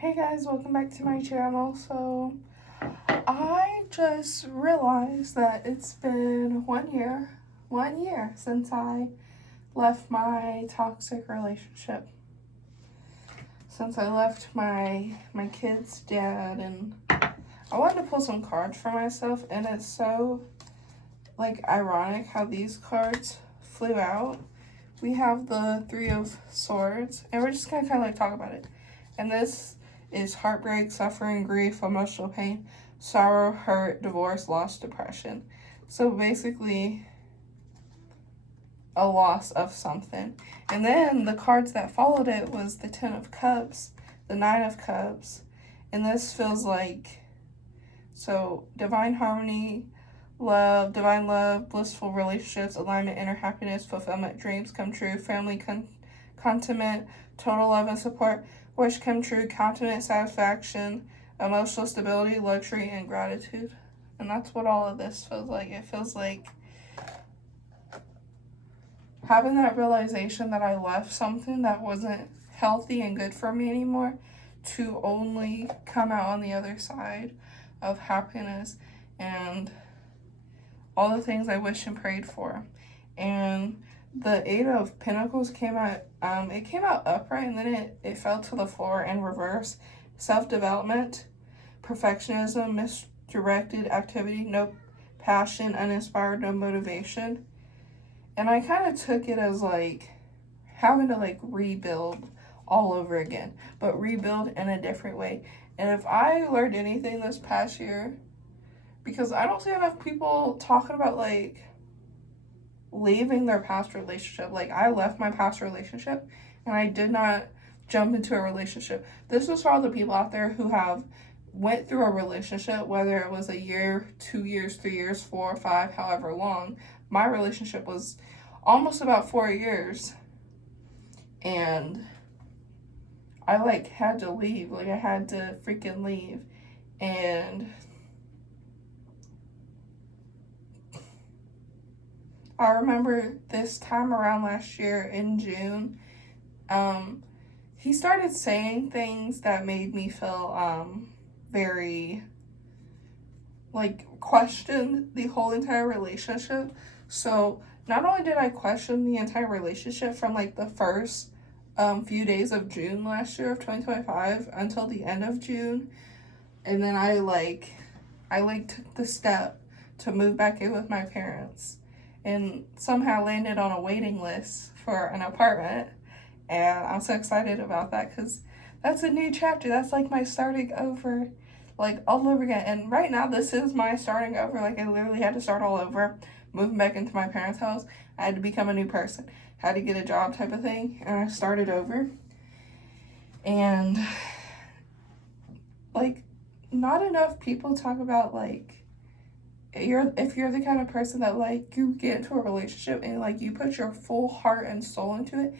Hey guys, welcome back to my channel. So, I just realized that it's been 1 year since I left my toxic relationship. Since I left my kid's dad, and I wanted to pull some cards for myself, and it's so, ironic how these cards flew out. We have the Three of Swords, and we're just gonna kind of talk about it. And this is heartbreak, suffering, grief, emotional pain, sorrow, hurt, divorce, loss, depression. So basically, a loss of something. And then the cards that followed it was the Ten of Cups, the Nine of Cups, and this feels like, so divine harmony, love, divine love, blissful relationships, alignment, inner happiness, fulfillment, dreams come true, family contentment, total love and support, wish come true, contentment, satisfaction, emotional stability, luxury, and gratitude. And that's what all of this feels like. It feels like having that realization that I left something that wasn't healthy and good for me anymore to only come out on the other side of happiness and all the things I wished and prayed for. And the Eight of Pentacles came out, it came out upright, and then it fell to the floor in reverse. Self-development, perfectionism, misdirected activity, no passion, uninspired, no motivation. And I kind of took it as like having to rebuild all over again, but rebuild in a different way. And if I learned anything this past year, because I don't see enough people talking about leaving their past relationship. I left my past relationship and I did not jump into a relationship. This is for all the people out there who have went through a relationship, whether it was a year, 2 years, 3 years, 4 or 5, however long. My relationship was almost about 4 years, and I had to leave. I had to freaking leave. And I remember this time around last year in June, he started saying things that made me feel very question the whole entire relationship. So not only did I question the entire relationship from the first few days of June last year of 2025 until the end of June, and then I took the step to move back in with my parents and somehow landed on a waiting list for an apartment. And I'm so excited about that because that's a new chapter. That's my starting over, all over again. And right now, this is my starting over. I literally had to start all over, moving back into my parents' house. I had to become a new person, had to get a job type of thing. And I started over. And, not enough people talk about, if you're the kind of person that you get into a relationship and you put your full heart and soul into it,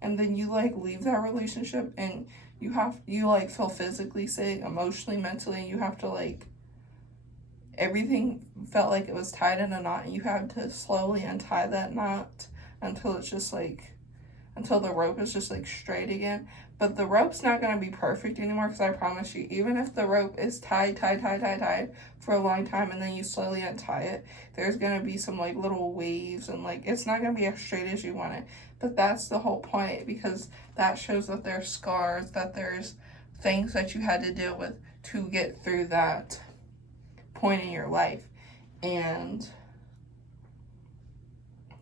and then you leave that relationship and you feel physically sick, emotionally, mentally, and you have to everything felt like it was tied in a knot, and you have to slowly untie that knot until it's just until the rope is just straight again. But the rope's not going to be perfect anymore, because I promise you, even if the rope is tied for a long time and then you slowly untie it, there's going to be some little waves, and it's not going to be as straight as you want it. But that's the whole point, because that shows that there's scars, that there's things that you had to deal with to get through that point in your life. And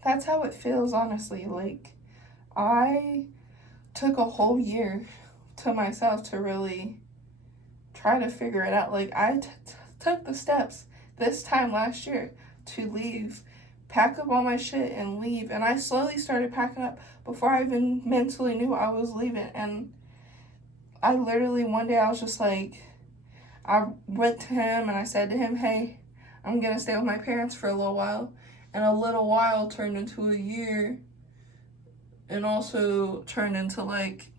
that's how it feels, honestly. I took a whole year to myself to really try to figure it out. I took the steps this time last year to leave, pack up all my shit and leave. And I slowly started packing up before I even mentally knew I was leaving. And I literally, one day I was just I went to him and I said to him, hey, I'm going to stay with my parents for a little while. And a little while turned into a year, and also turned into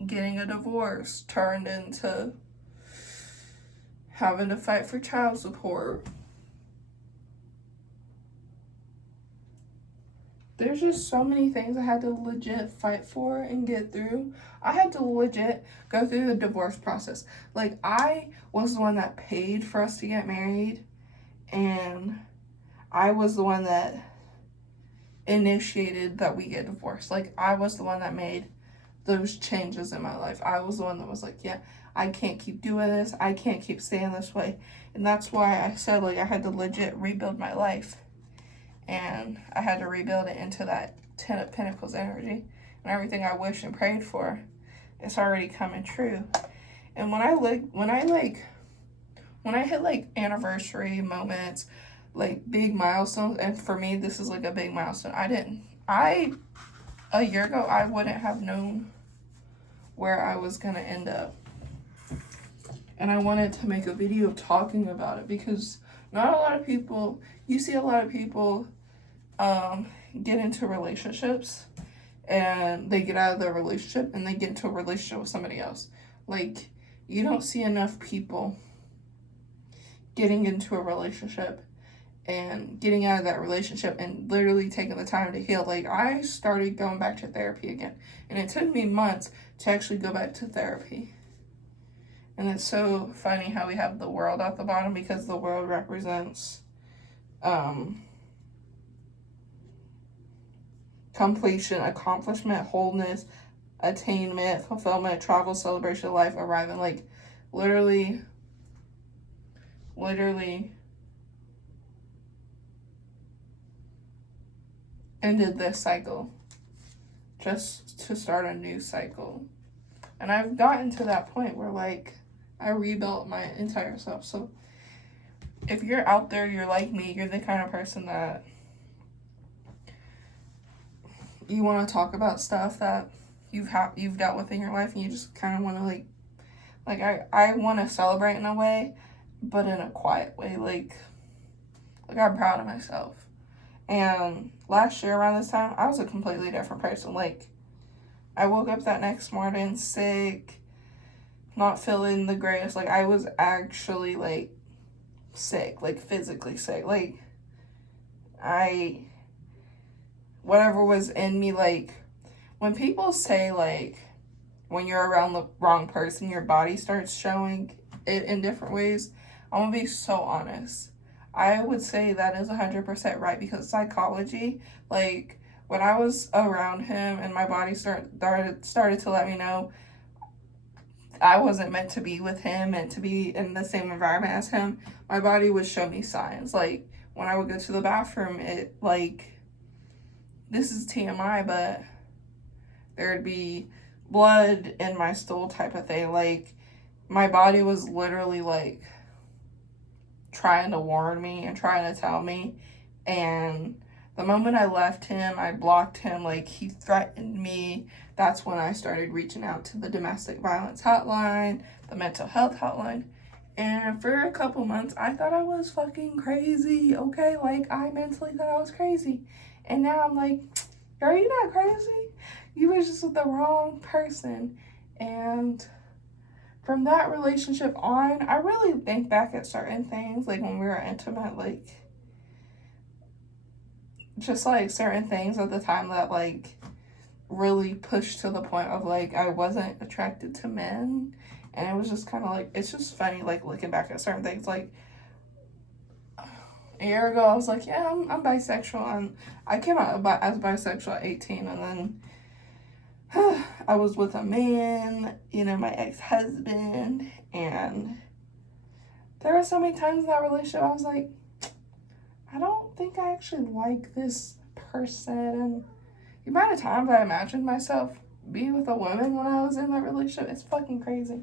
getting a divorce, turned into having to fight for child support. there's just so many things I had to legit fight for and get through. I had to legit go through the divorce process. Like, I was the one that paid for us to get married, and I was the one that initiated that we get divorced. Like, I was the one that made those changes in my life. I was the one that was like, yeah, I can't keep doing this. I can't keep staying this way. And that's why I said, like, I had to legit rebuild my life. And I had to rebuild it into that Ten of Pentacles energy. And everything I wished and prayed for, it's already coming true. And when I hit like anniversary moments, like big milestones, and for me this is like a big milestone. A year ago I wouldn't have known where I was gonna end up. And I wanted to make a video talking about it because not a lot of people, you see a lot of people get into relationships and they get out of their relationship and they get into a relationship with somebody else. Like, you don't see enough people getting into a relationship and getting out of that relationship and literally taking the time to heal. Like, I started going back to therapy again, and it took me months to actually go back to therapy. And it's so funny how we have the world at the bottom, because the world represents completion, accomplishment, wholeness, attainment, fulfillment, travel, celebration, life, arriving. Like, literally ended this cycle just to start a new cycle. And I've gotten to that point where, like, I rebuilt my entire self. So if you're out there, you're like me, you're the kind of person that you want to talk about stuff that you've dealt with in your life, and you just kind of want to like I want to celebrate in a way, but in a quiet way. Like I'm proud of myself. And last year around this time, I was a completely different person. Like, I woke up that next morning sick, not feeling the greatest. Like, I was actually, like, sick, like, physically sick. Like, whatever was in me, like, when people say, like, when you're around the wrong person, your body starts showing it in different ways, I'm gonna be so honest. I would say that is 100% right, because psychology, like, when I was around him and my body started to let me know I wasn't meant to be with him and to be in the same environment as him, my body would show me signs. Like, when I would go to the bathroom, it, like, this is TMI, but there'd be blood in my stool type of thing. Like, my body was literally, like, trying to warn me and trying to tell me. And the moment I left him, I blocked him, like, he threatened me. That's when I started reaching out to the domestic violence hotline, the mental health hotline. And for a couple months, I thought I was fucking crazy, okay? Like, I mentally thought I was crazy. And now I'm like, girl, you not crazy. You were just with the wrong person. And from that relationship on, I really think back at certain things, like when we were intimate, like, just like certain things at the time that, like, really pushed to the point of, like, I wasn't attracted to men. And it was just kind of like, it's just funny, like, looking back at certain things. Like, a year ago, I was like, yeah, I'm bisexual. And I came out as bisexual at 18, and then I was with a man, you know, my ex-husband, and there were so many times in that relationship I was like, I don't think I actually like this person. And the amount of times I imagined myself being with a woman when I was in that relationship, it's fucking crazy.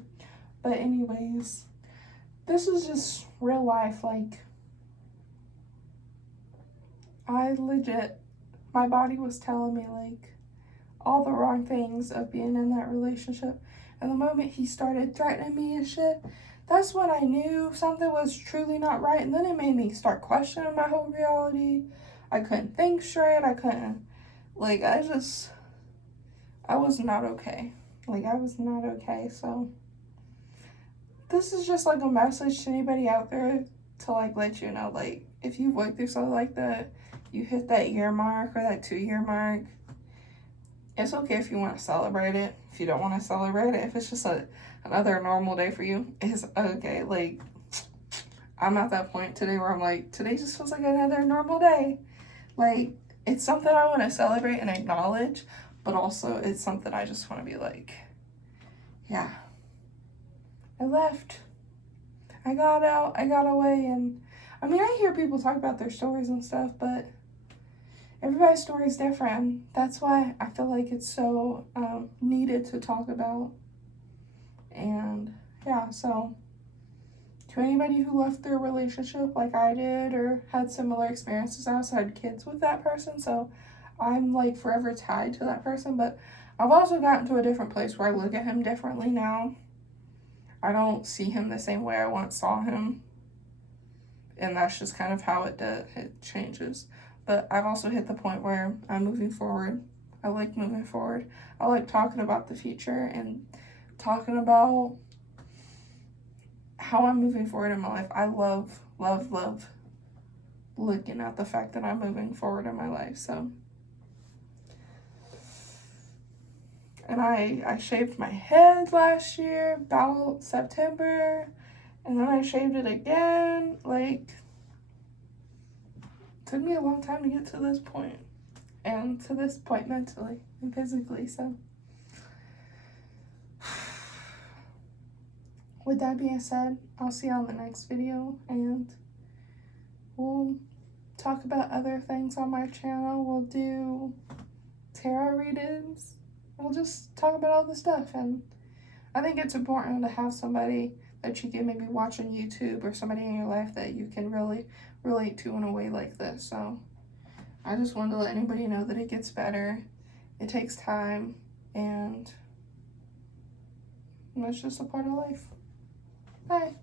But anyways, this is just real life. Like, my body was telling me, like, all the wrong things of being in that relationship. And the moment he started threatening me and shit, that's when I knew something was truly not right. And then it made me start questioning my whole reality. I couldn't think straight. I was not okay. Like, I was not okay. So this is just, like, a message to anybody out there to, like, let you know, like, if you went through something like that, you hit that year mark or that 2-year mark, it's okay if you want to celebrate it. If you don't want to celebrate it, if it's just another normal day for you, it's okay. Like, I'm at that point today where I'm like, today just feels like another normal day. Like, it's something I want to celebrate and acknowledge, but also it's something I just want to be like, yeah, I left. I got out, I got away, and I mean, I hear people talk about their stories and stuff, but everybody's story is different. That's why I feel like it's so needed to talk about. And yeah, so to anybody who left their relationship like I did or had similar experiences, I also had kids with that person, so I'm like forever tied to that person. But I've also gotten to a different place where I look at him differently now. I don't see him the same way I once saw him, and that's just kind of how it changes. But I've also hit the point where I'm moving forward. I like moving forward. I like talking about the future and talking about how I'm moving forward in my life. I love looking at the fact that I'm moving forward in my life. So, and I shaved my head last year, about September, and then I shaved it again. Like, it took me a long time to get to this point, and to this point mentally and physically. So, with that being said, I'll see you on the next video, and we'll talk about other things on my channel. We'll do tarot readings. We'll just talk about all the stuff, and I think it's important to have somebody that you can maybe watch on YouTube or somebody in your life that you can really relate to in a way like this. So I just wanted to let anybody know that it gets better. It takes time, and that's just a part of life. Bye.